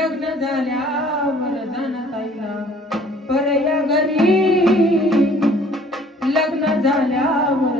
लग्न झाल्यावर जाणताईला परया घरी लग्न झाल्यावर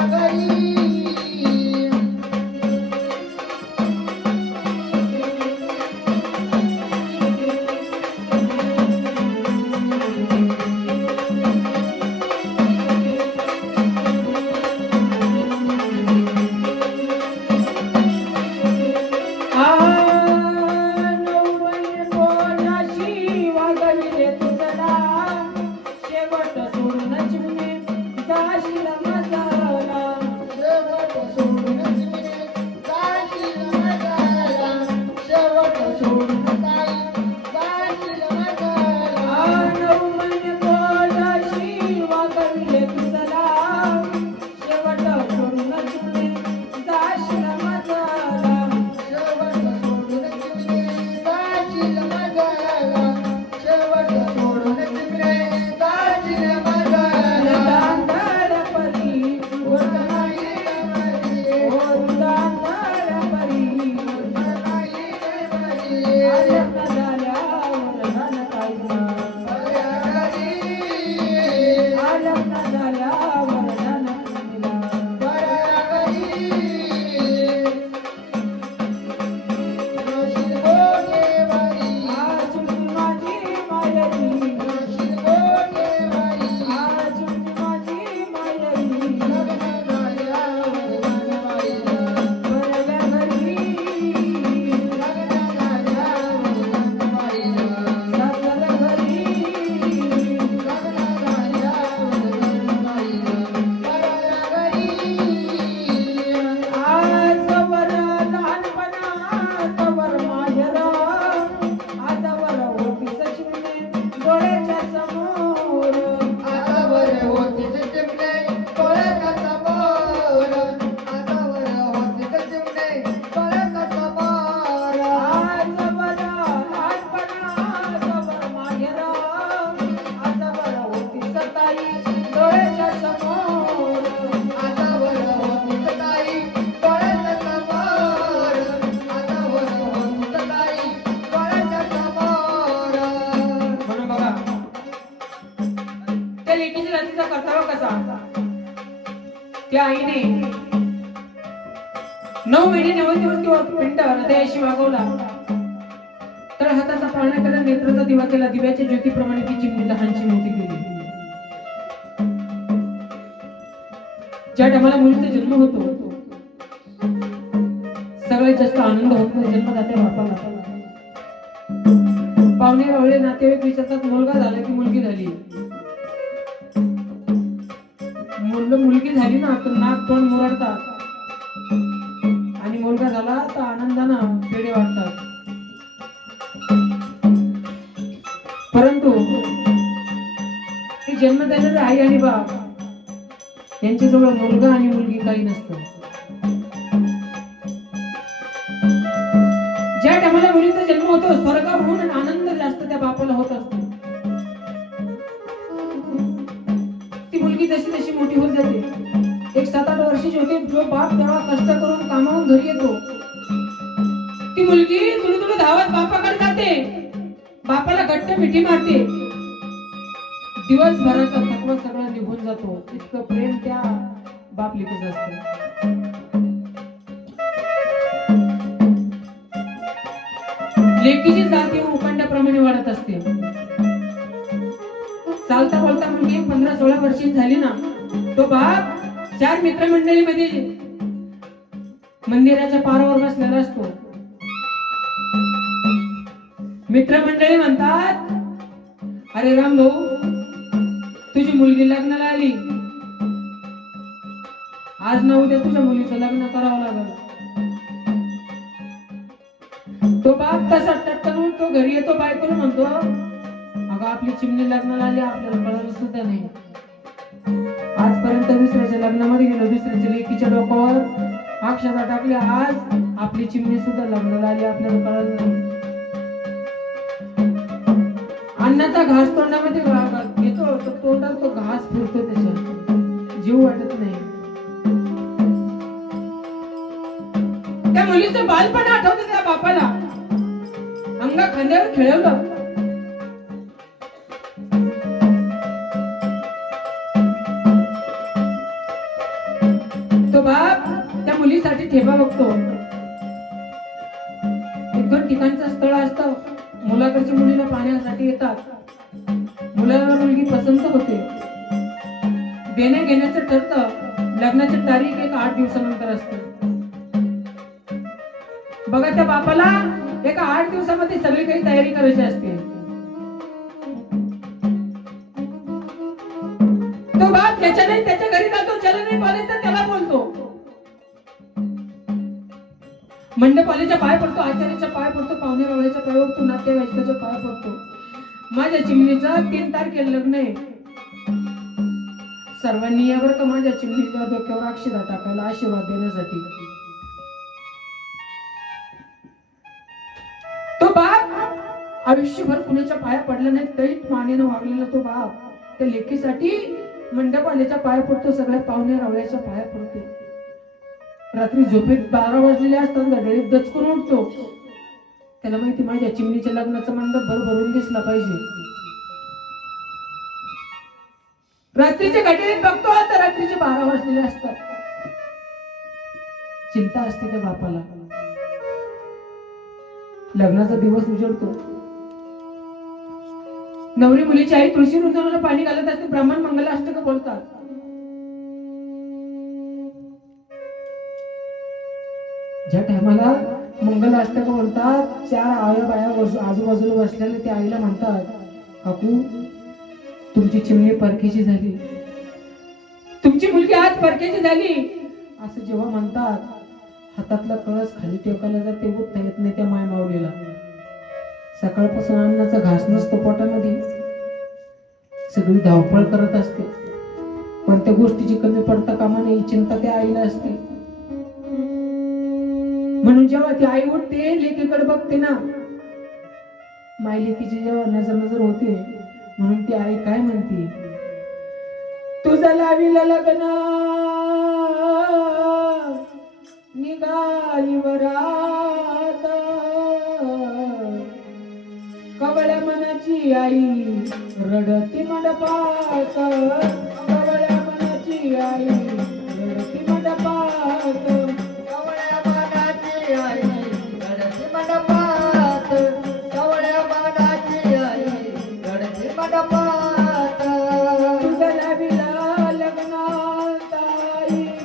आ आईने नऊ महिने नऊ दिवस किंवा पिंड हृदयाशी वागवला. तर हाताचा पाळणा करत नेत्राचा दिवा केला. दिव्याच्या ज्योतीप्रमाणे तिची लहानची मोठी केली. ज्या टायमाला मुलीचा जन्म होतो सगळ्यात जास्त आनंद होतो जन्मदात्या बापाला. पाहुणे रावळे नातेवाईक विचारतात जन्म देणारे आई आणि बाप यांच्याजवळ मुलगा आणि मुलगी काही नसतं. ज्या टायमाला मुलीचा जन्म होतो स्वर्गाहून आनंद जास्त त्या बापाला होत असतो. ती मुलगी जशी तशी मोठी होत जाते. एक सात आठ वर्षाची होते जो बाप तेव्हा कष्ट करून कामावून घरी येतो. ती मुलगी थोडी थोडी धावत बापाकडे जाते. बापाला घट्ट मिठी मारते. दिवसभराचा थकवा सगळं निघून जातो. इतकं प्रेम त्या बाप लिखत असतं. लेकीची जाती ही उकांड्याप्रमाणे वाढत असते. चालता बोलता मुलगी पंधरा सोळा वर्षी झाली ना तो बाप चार मित्रमंडळीमध्ये मंदिराच्या पारावर बसलेला असतो. मित्रमंडळी म्हणतात अरे राम भाऊ तुझी मुलगी लग्नाला आली. आज ना उद्या तुझ्या मुलीचं लग्न करावं लागल. तो बाप तसा टटकन तो घरी येतो बायकोला म्हणतो अगं आपली चिमणी लग्नाला आली आपल्याला कळलं सुद्धा नाही. आजपर्यंत दुसऱ्याच्या लग्नामध्ये गेलो दुसऱ्याच्या लेकीच्या डोक्यावर अक्षता टाकली आज आपली चिमणी सुद्धा लग्नाला आली आपल्याला कळलं नाही. अन्नाचा घास तोंडामध्ये घा- घा- तो तोंडात तो घास फिरतो त्याच्यात. जीव वाटत नाही. त्या मुलीचं बालपण आठवत त्या बापाला. अंगा खांद्यावर खेळवलं. तो बाप त्या मुलीसाठी ठेवा बघतो. एक दोन ठिकाणचं स्थळ असतं. मुलाकडच्या मुलीला पाहण्यासाठी येतात. घेण्याचं ठरतं. लग्नाची तारीख एक आठ दिवसानंतर असते. बघा त्या बापाला एका आठ दिवसामध्ये सगळी काही तयारी करायची असते. तो बाप त्याच्या नाही त्याच्या घरी जातो ज्याला नाही बोलायचं त्याला बोलतो. मंडपालीच्या पाय पडतो आचार्याच्या पाय पडतो पाहुणे रावळ्याच्या पाय पडतो नातेवाईकाच्या पाय पडतो. माझ्या चिमणीचं तीन तारखेला लग्न आहे. सर्वांनी यावर का माझ्या चिमणीच्या डोक्यावर अक्षरा टाकायला आशीर्वाद देण्यासाठी. तो बाप आयुष्यभर कुणाच्या पाया पडला नाही तरी मानेनं वागलेला तो बाप त्या लेखीसाठी मंडपवाल्याच्या पाया पडतो सगळ्या पाहुणे रावळ्याच्या पाया पडतो. रात्री झोपेत बारा वाजलेले असताना गडळीत दचकून उठतो. त्याला माहिती माझ्या चिमणीच्या लग्नाचा मंडप भर भरून दिसला पाहिजे. रात्रीच्या घटनेत बघतो तर रात्रीचे बारा वाजलेले असतात. चिंता असते त्या बापाला. लग्नाचा दिवस उजळतो. नवरी मुलीची आई तुळशी वृंदावनाला पाणी घालत असते ब्राह्मण मंगलाष्टक बोलतात. ज्या टायमाला मंगलाष्टक बोलतात चार आया बाया आजूबाजूला बसलेले त्या आईला म्हणतात काकू तुमची चिमणी परकीची झाली. तुमची मुलगी आज परकीची झाली. असं जेव्हा म्हणतात हातातला कळस खाली टेकायला जाते उठता येत नाही त्या माय माऊलीला सकाळपासून अन्नाचा घास नसतो पोटामध्ये. सगळी धावपळ करत असते. पण त्या गोष्टीची कमी पडता कामा नाही चिंता त्या आईला असते. म्हणून जेव्हा ती आई उठते लेकीकडे बघते ना माय लेकीची जेव्हा नजर नजर होते म्हणून ती आई काय म्हणते? तुझं लावीला लग्न. निघाली वरात. कवळ्या मनाची आई रडती मंडपात. कबळ्या मनाची आई आई ताई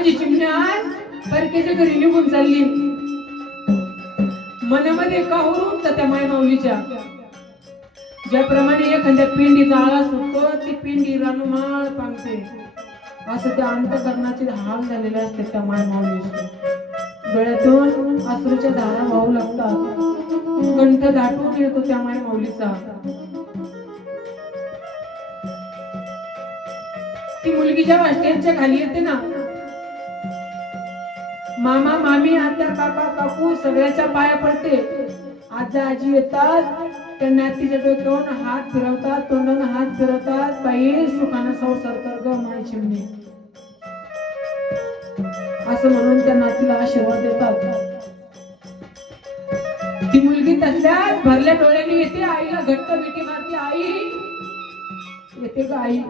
माझी चिमणी आज परकेच्या घरी निघून चालली. मनामध्ये काहुरून त्या माय माऊलीच्या. ज्याप्रमाणे एखाद्या पिंडीचा आळा सुटतो ती पिंडी रानुमाळ पांगते. असं त्या अंतकरणाची हाल झालेले असते त्या माय माऊलीचे. डोळ्यातून अश्रूच्या धारा वाहू लागतात. कंठ दाटून येतो त्या माय माऊलीचा. ती मुलगी ज्या वाटेच्या खाली येते ना मामा मामी आत्या काका काकू सगळ्याच्या पाया पडते. आजा आजी येतात. त्या नातीच्या डोक्यावर हात फिरवतात तोंडानं हात फिरवतात. बाई सुखानं संसार कर ग माय चिमणी. असं म्हणून त्या नातीला आशीर्वाद देतात. ती मुलगी तसल्याच भरल्या डोळ्यांनी येते आईला घट्ट मिठी मारते आई. येते का आई.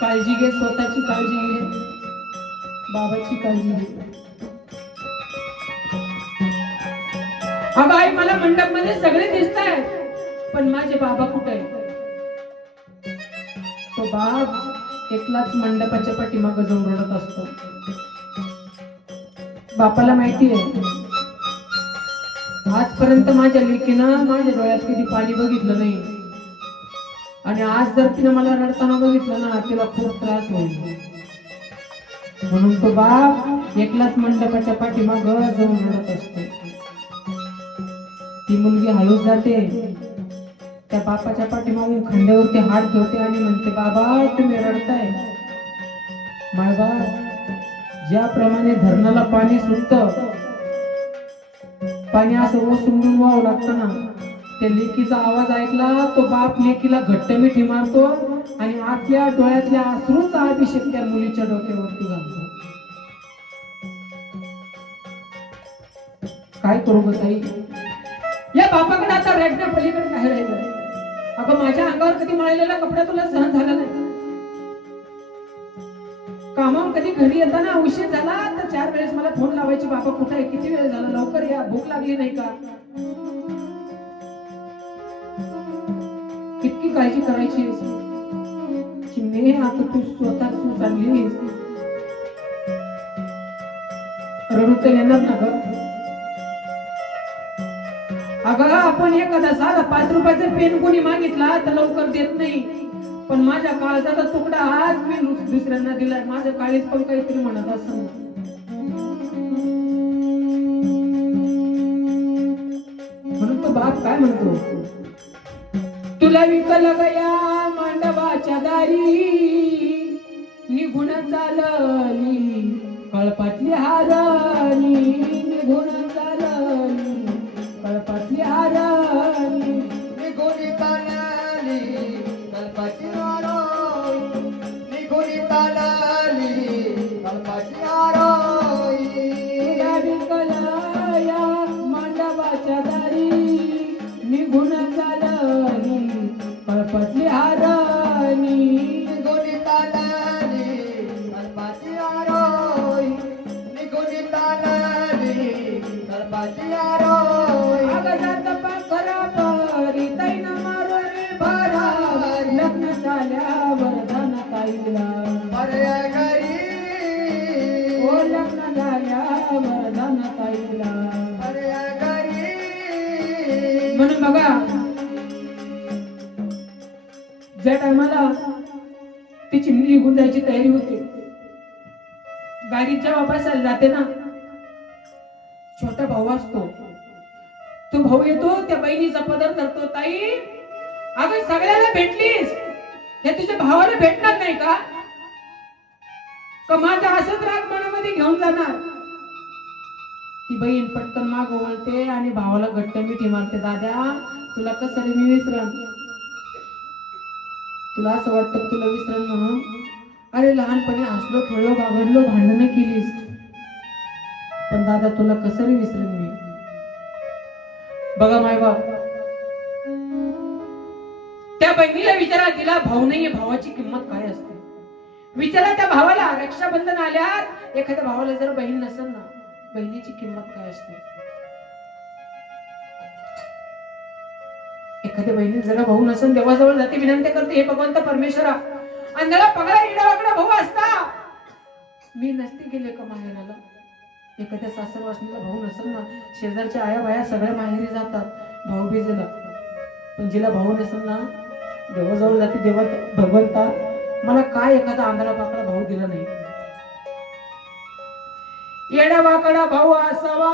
काळजी घे स्वतःची काळजी घे. बाबाची काळजी घे. अगं आई मला मंडपमध्ये सगळे दिसत आहेत पण माझे बाबा कुठे आहेत? तो बाप एकलाच मंडपाच्या पाठीमाग जाऊन रडत असतो. बापाला माहिती आहे. आजपर्यंत माझ्या लेकीनं माझ्या डोळ्यात कधी पाणी बघितलं नाही. आणि आज जर तिनं मला रडताना बघितलं ना तिला खूप त्रास होईल. म्हणून तो बाप एकलाच मंडपाच्या पाठीमाग जाऊन रडत असतो. ती मुलगी हळूच जाते. त्या बापाच्या पाठीमागून खंड्यावरती हात ठेवते आणि म्हणते बाबा तुम्ही रडताय. माय ज्याप्रमाणे धरणाला पाणी सुटतं पाणी असं ओसंडून व्हावं लागतं ना त्या लेकीचा आवाज ऐकला तो बाप लेकीला घट्ट मिठी मारतो आणि आपल्या डोळ्यातल्या अश्रूचा अभिषेक त्या मुलीच्या डोक्यावरती घालतो काय करू ग ताई? या बापाकडे आता रडण्या पलीकडे काय राहिलं? अगं माझ्या अंगावर कधी मळलेला कपडा तुला सहन झाला नाही. कामावर कधी घरी येताना उशीर झाला तर चार वेळेस मला फोन लावायची बाबा कुठे आहे? किती वेळ झाला? लवकर या भूक लागली नाही का? इतकी काळजी करायची चिमणे आता तू स्वतः तू चालली रडू तर येणार ना ग अगं आपण एखादा साधा पाच रुपयाचा पेन कोणी मागितला तर लवकर देत नाही पण माझ्या काळजाचा तुकडा आज मी दुसऱ्यांना दिलाय माझ्या काळीज पण काहीतरी म्हणत असं म्हणून तो बाप काय म्हणतो तुला विकला गया मांडवाच्या निघून चालली कळपातली हारणी. निघून चालली कळपातली हारणी. निघून चालली कळपाची आरोई निघून चालली कळपाची आरोई तुला विकल चिमणी जायची तयारी होते. गाडीच्या जेव्हा बसायला जाते ना. छोटा भाऊ असतो. तो भाऊ येतो त्या बहिणीचा पदर धरतो ताई अगं सगळ्याला भेटलीस. हे तुझ्या भावाला भेटणार नाही का? माझा असंच राग मनामध्ये घेऊन जाणार? ती बहीण पटकन माग ओळते आणि भावाला घट्ट मिठी मारते दादा तुला कसं मी विसरण तुला असं वाटतं तुला विसरण म्हणून? अरे लहानपणी हसलो खेळलो बागडलो भांडणं केलीस. पण दादा तुला कसं रे विसरण मी. बघा मायबाप त्या बहिणीला विचारा तिला भाऊ नाही भावाची किंमत काय असते? विचारा त्या भावाला रक्षाबंधन आल्यावर एखाद्या भावाला जर बहीण नसेल ना बहिणीची किंमत काय असते? एखाद्या बहिणी जरा भाऊ नसेल देवाजवळ जाते विनंती करते हे भगवंत परमेश्वरा अंधळा पगडा इडावाकडा भाऊ असता. मी नसते गेले का माहेराला? एखाद्या सासर वासनीला भाऊ नसेल ना शेजारच्या आया बाया सगळ्या माहेरी जातात भाऊ बीजेला पण जिला भाऊ नसेल ना देवाजवळ जाते देवा भगवंता मला काय एखादा आंधळा पाकडा भाऊ दिला नाही. येडावाकडा भाऊ असावा.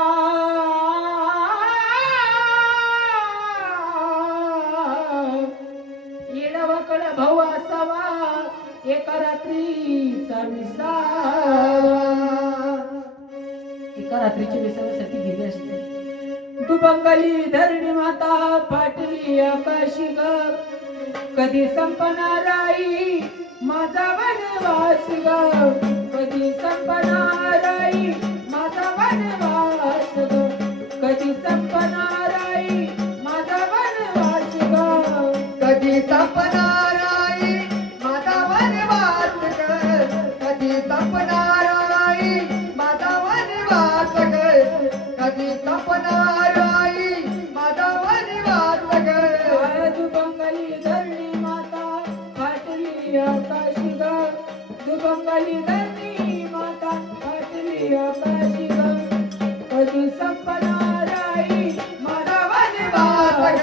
एका रात्रीच्या विसाव्यासाठी गेले असते. दुबंगली धरणी माता फाटली आकाशी ग. कधी संपणार आई माझा वनवास ग. कधी संपणार आई माझा वनवास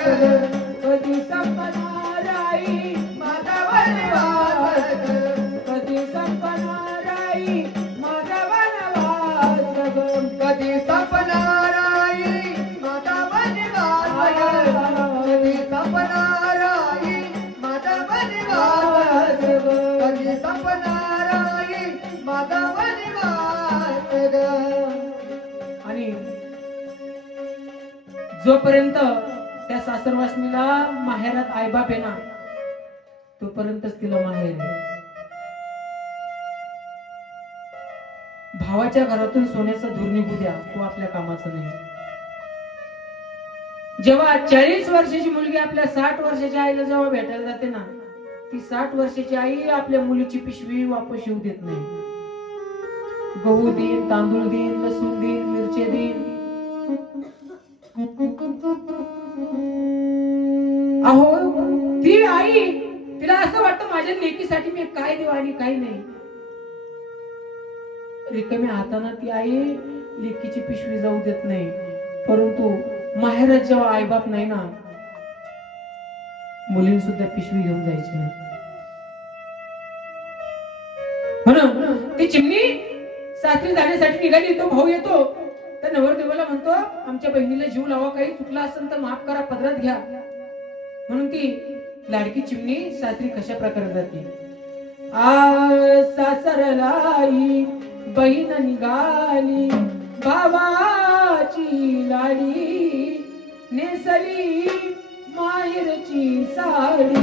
कधी संपणार आई माझा वनवास कधी संपणार आई माझा वनवास कधी संपणार आई माझा वनवास कधी संपणार आई माझा वनवास कधी संपणार आई माझा वनवास आणि जोपर्यंत सासरवासनीला माहेरात आईबाप येणार तोपर्यंतच तिला माहेर भावाच्या घरातून सोन्याचा धूर निघू द्या तो आपल्या कामाचा नाही. जेव्हा चाळीस वर्षाची मुलगी आपल्या साठ वर्षाच्या आईला जेव्हा भेटायला जाते ना ती साठ वर्षाची आई आपल्या मुलीची पिशवी वापस येऊ देत नाही. गहू देईन तांदूळ दिन लसूण देईन मिरचे देईन. अहो ती आई तिला असं वाटतं माझ्या लेकीसाठी मी काय देऊ आणि काय नाही. रिकाम्या हाताना ती आई लेकीची पिशवी जाऊ देत नाही. परंतु माहेरात जेव्हा आईबाप नाही ना मुलीं सुद्धा पिशवी घेऊन जायची नाही. म्हणून ती चिमणी सासरी जाण्यासाठी निघाली तो भाऊ येतो. तर नवरदेवाला म्हणतो आमच्या बहिणीला जीव लावा काही चुकला असेल तर माफ करा पदरात घ्या. म्हणून ती लाडकी चिमणी सासरी कशा प्रकारे जाते? आ बहीण निघाली भावाची लाडी नेसली माहेरची साडी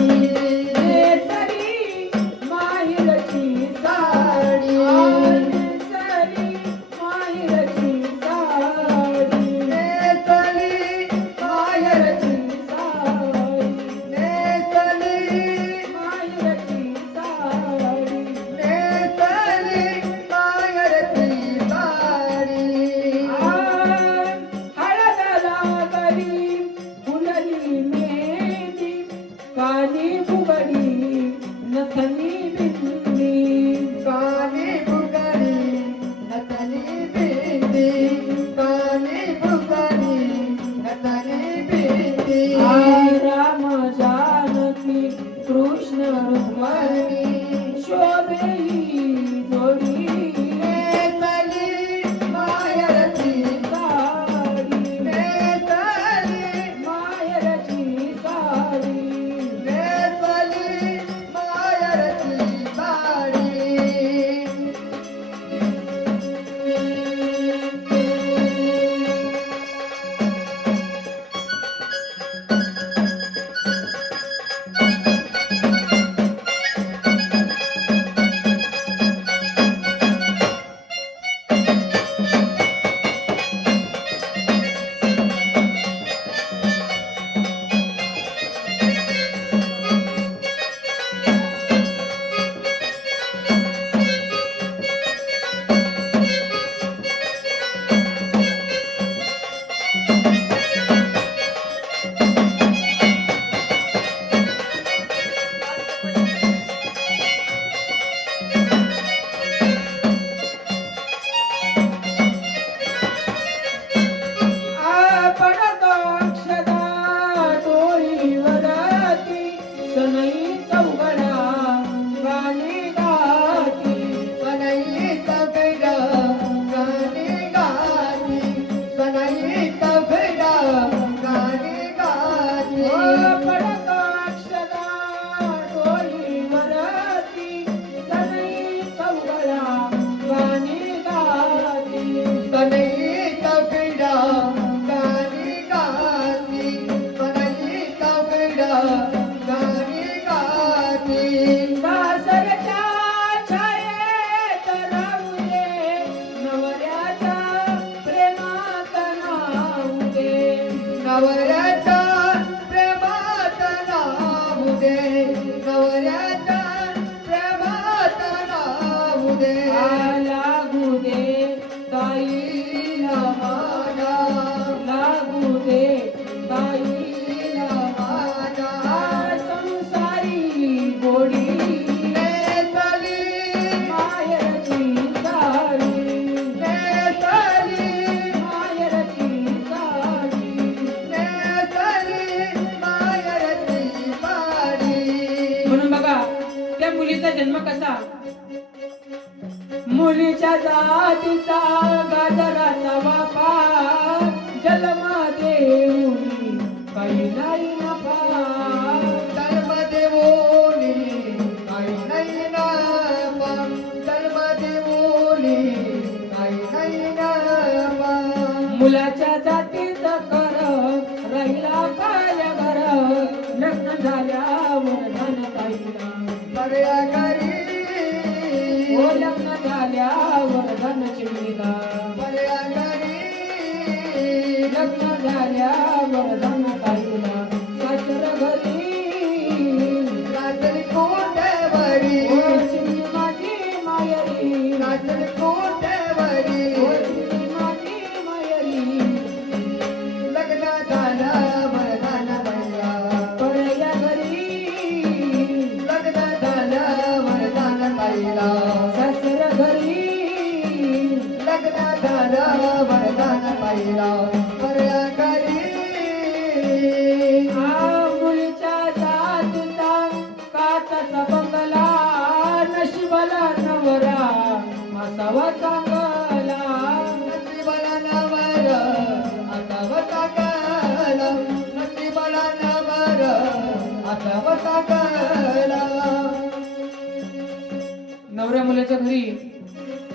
झाल्यावर धन पाहिला काला नवऱ्या मुलाच्या घरी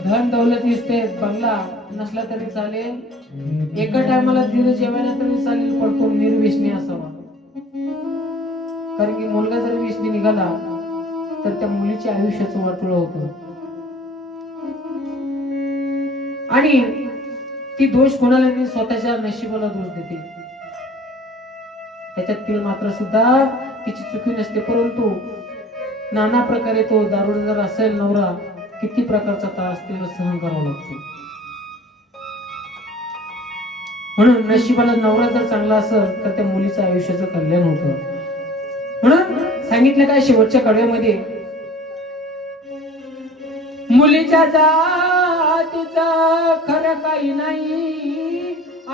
धन दौलत दिसते बंगला नसला तरी चालेल. एका टायमाला धीर जेवायला तरी चालेल पण तो निर्विष्णी असावा. कारण की मुलगा जर विषणी निघाला तर त्या मुलीच्या आयुष्याचं वाटोळ होत. आणि ती दोष कोणाला स्वतःच्या नशिबाला दोष देते. त्याच्यात तिला मात्र सुद्धा तिची चुकी नसते परंतु नाना प्रकारे तो दारुड जर असेल नवरा किती प्रकारचा त्रास तिला सहन करावा लागतो. म्हणून नशिबाला नवरा जर चांगला असेल तर त्या मुलीचं आयुष्याचं कल्याण होतं. म्हणून सांगितलं काय शेवटच्या कडव्यामध्ये मुलीच्या जा तुझा खरं काही नाही.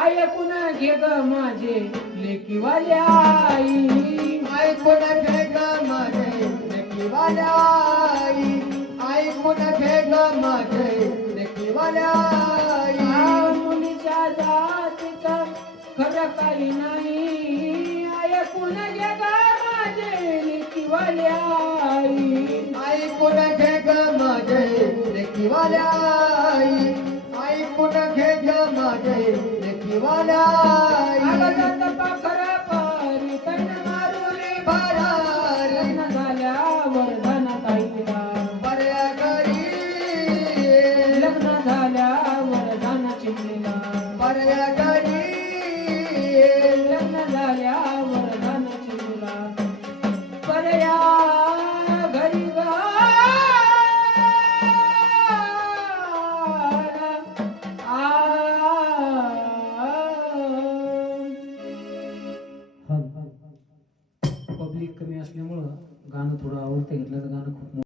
ऐकून घे ग माझे लेकीवाल्या आई. ऐकून घे ग माझे लेकीवाल्या आई. ऐकून घे ग माझे लेकीवाल्या आई. मुलीच्या जातीचं खरं काही नाही. ऐकून घे ग माझे लेकीवाल्या आई. ऐकून घे ग माझे लेकीवाल्या लेकीवाल्या